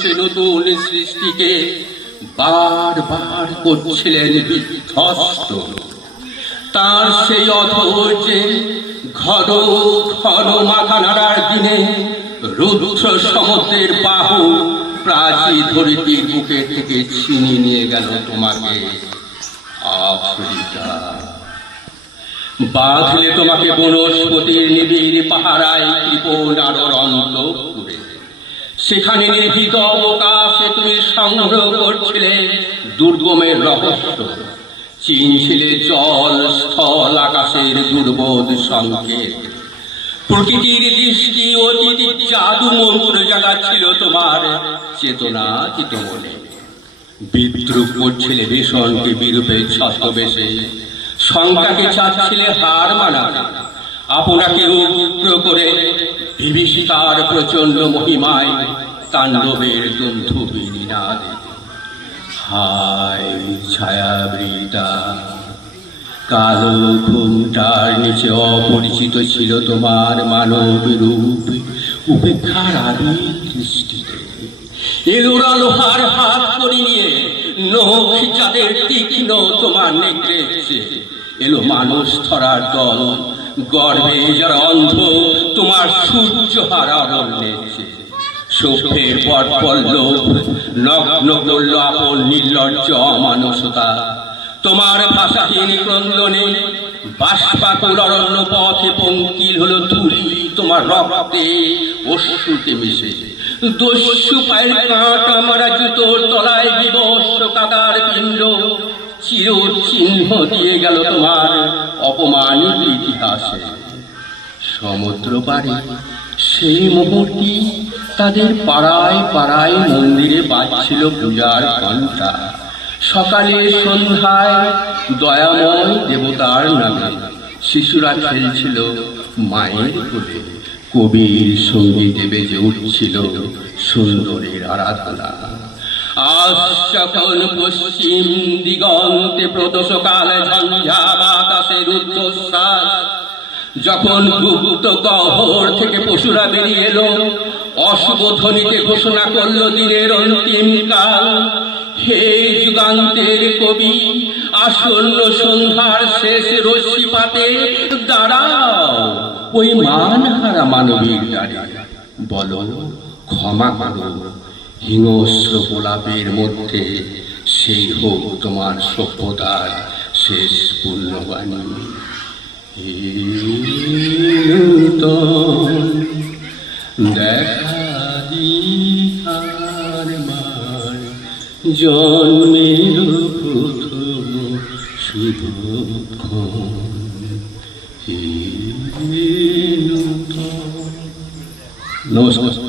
সে নতুন সৃষ্টিকে বারবার করছিলেন বিধ্বস্ত। তার সেই অধৈর্যে ঘন ঘন মাথা নাড়ার দিনে রুদ্র সমুদ্রের বাহু প্রাচী ধরিত্রীর বুকে থেকে ছিনিয়ে নিয়ে গেল তোমাকে আফ্রিকা। বাঁধলে তোমাকে বনস্পতির নিবিড় পাহারায় কৃপণ আলোর অন্তঃপুরে। সেখানে নির্ভীত অবকাশে তুমি সংগ্রহ করছিলে দুর্গমের রহস্য, চিনছিলে জল স্থল আকাশের দুর্বোধ সংকেত। প্রকৃতির দৃষ্টি অতীত জাদু মন্ত্র জাগাচ্ছিল তোমার চেতনাতীত মনে। বিদ্রুপ করছিলে ভীষণকে বিরূপে ছদ্মবেশে, শঙ্কাকে চাচ্ছিলে হার মানাতে। আপনাকে উগ্র করে বিভীষিকার প্রচন্ড মহিমায় তাণ্ডবের গন্ধুবিনী নাদে। হায় ছায়াবৃতা, কালো ঘুমটার নিচে অপরিচিত ছিল তোমার মানব রূপ। উপেক্ষার আবির দৃষ্টিতে এলো লোহার হাত করে নিয়ে, নখ যাদের তীক্ষ্ণ তোমার নেকড়েছে। এলো মানুষ ধরার দল, গর্বে যারা অন্ধ তোমার সূর্য হারা রয়েছে। সভ্যের পর পল্লব নগ্ন করল আপন নির্লজ্জ অমানসতা। তোমার ভাষাহীন ক্রন্দনে বাষ্পাকুল অরণ্য পথে পঙ্কিল হলো তুলি তোমার রক্তে অশ্রুতে মিশে। দস্যু পায়ের কাঁটা মারা জুতোর তলায় বিবশ কাদার পিণ্ড চির চিহ্ন দিয়ে গেল তোমার অপমানিত ইতিহাসে। সমুদ্র পাড়ে সেই মুহূর্তে তাদের পাড়ায় পাড়ায় মন্দিরে বাজছিল পূজার ঘণ্টা। সকালে সন্ধ্যায় দয়াময় দেবতার নামে শিশুরা খেলছিল মায়ের কোলে। কবির সঙ্গীতে বেজে উঠছিল সুন্দরের আরাধনা। আজ যখন পশ্চিম দিগন্তে প্রদোষকাল ঝঞ্ঝা বাতাসে রুদ্ধশ্বাস, যখন গুপ্ত গহ্বর থেকে পশুরা বেরিয়ে এলো, অশুভ ধ্বনিতে ঘোষণা করল দিনের অন্তিম কাল। হে যুগান্তের কবি, আসন্ন সন্ধ্যার শেষ রশ্মিপাতে দাঁড়াও ওই মানহারা মানবীর দ্বারে। বলো ক্ষমা করো, হিংস্র গোলাপের মধ্যে সেই হোক তোমার সভ্যতার শেষ পূর্ণবাণী। দেখা দিহার মান জন্মের প্রথম শুভক্ষণ। নমস্কার।